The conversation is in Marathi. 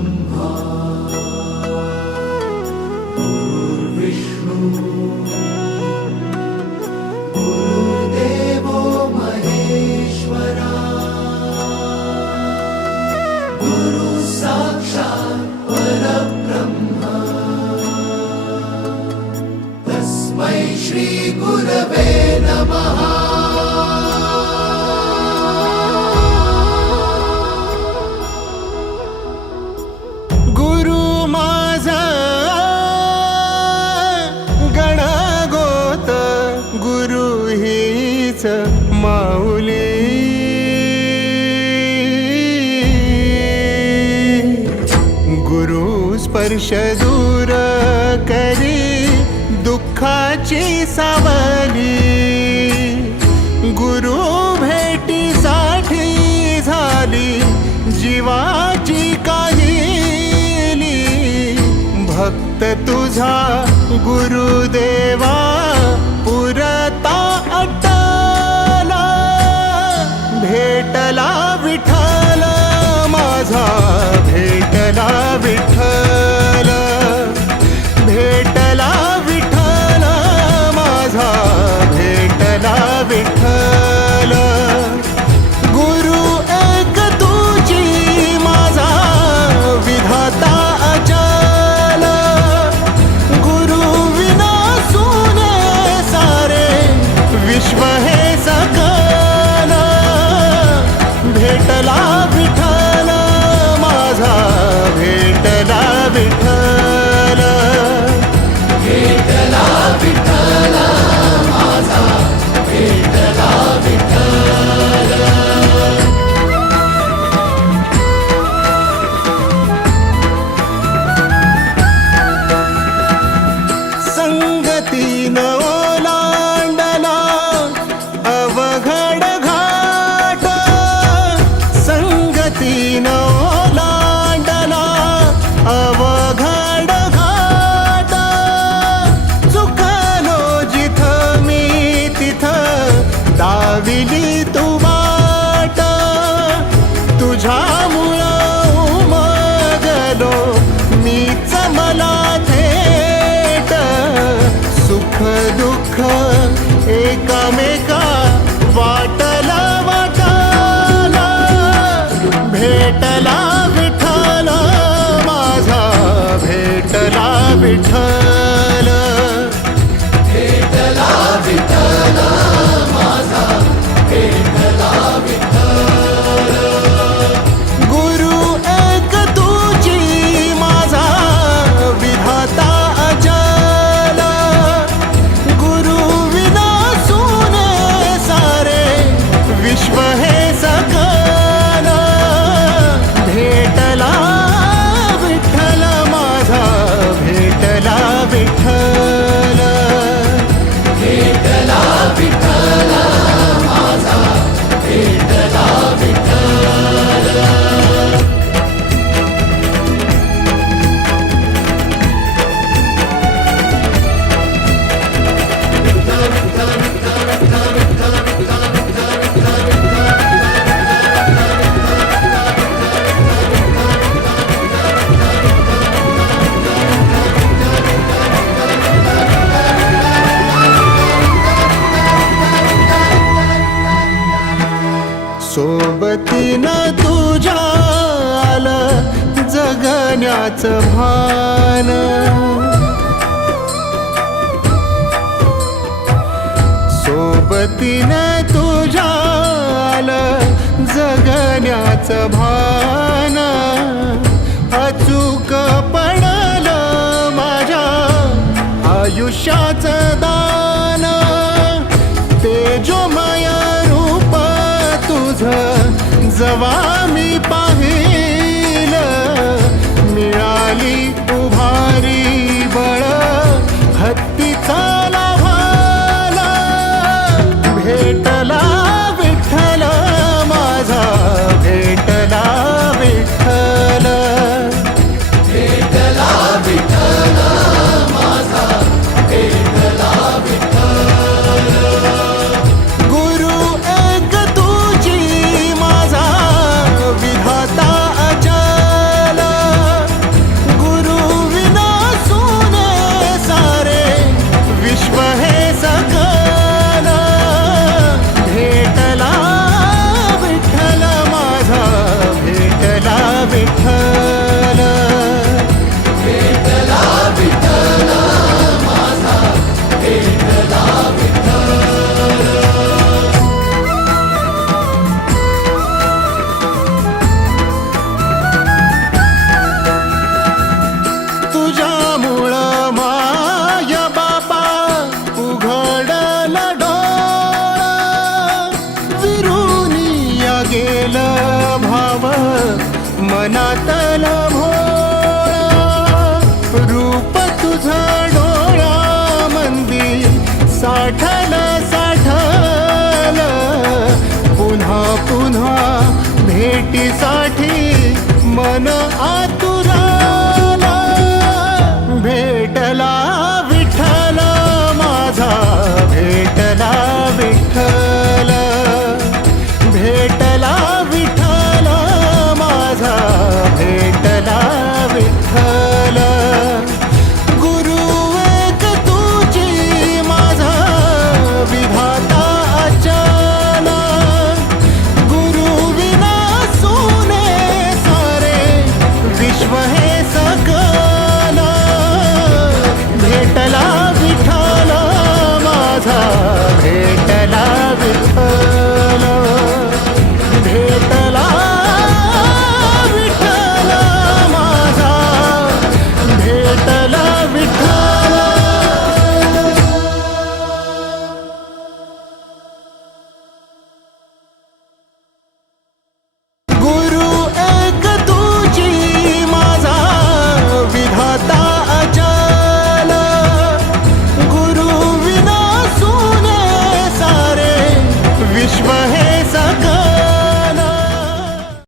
ब्रह्मा गुरुर्विष्णु गुरुर्देवो महेश्वरा गुरु साक्षात् परब्रह्म तस्मै श्री गुरवे नमः। माऊली गुरु स्पर्श दूर करी दुःखाची सावली गुरु भेटीसाठी झाली जीवाची काहिली भक्त तुझा गुरुदेवा पुरता भेटला विठ्ठल माझा भेटला विठ्ठल भेटला विठ्ठल माझा भेटला विठ्ठल गुरु एक तुझी माझा विधाता अचल गुरु विना सुने सारे विश्व हे सकल भेटला विठ्ठल माझा भेटला विठ्ठल भेटला विठ्ठल माझा भेटला विठ्ठल। संगतीन ओलांडला अवघड घाट संगतीन ओलांडला अवघड घाट चुकलो जिथं मी तिथं दाविली तू वाट तुझ्यामुळं उमगलो मीच मला थेट सुख दुःख एकामेका वाटला वाटाला भेटला विठ्ठल माझा भेटला विठ्ठल भेटला विठ्ठल माझा भेटला विठ्ठल गुरु एक तुझी माझा विधाता अचल गुरु विना सुने सारे विश्व हे सकल भेटला विठ्ठल माझा भेटला विठ्ठल भेटला विठ्ठल माझा भेटला विठ्ठल। सोबतीनं तुझ्या आलं जगण्याचं भान सोबतीनं तुझ्या आलं जगण्याचं भान अचूक पडलं माझ्या आयुष्याचं दान तेजोमय रूप तुझं जवा मी पाहिलं मिळाली उभारी बळ हत्तीचा लाभाला भेटला विठ्ठल माझा भेटला विठ्ठल भेटला विठ्ठल माझा भेटला मनातल भोळा रूप तुझं डोळा मंदी साठल साठल पुन्हा पुन्हा भेटीसाठी मन आतुरल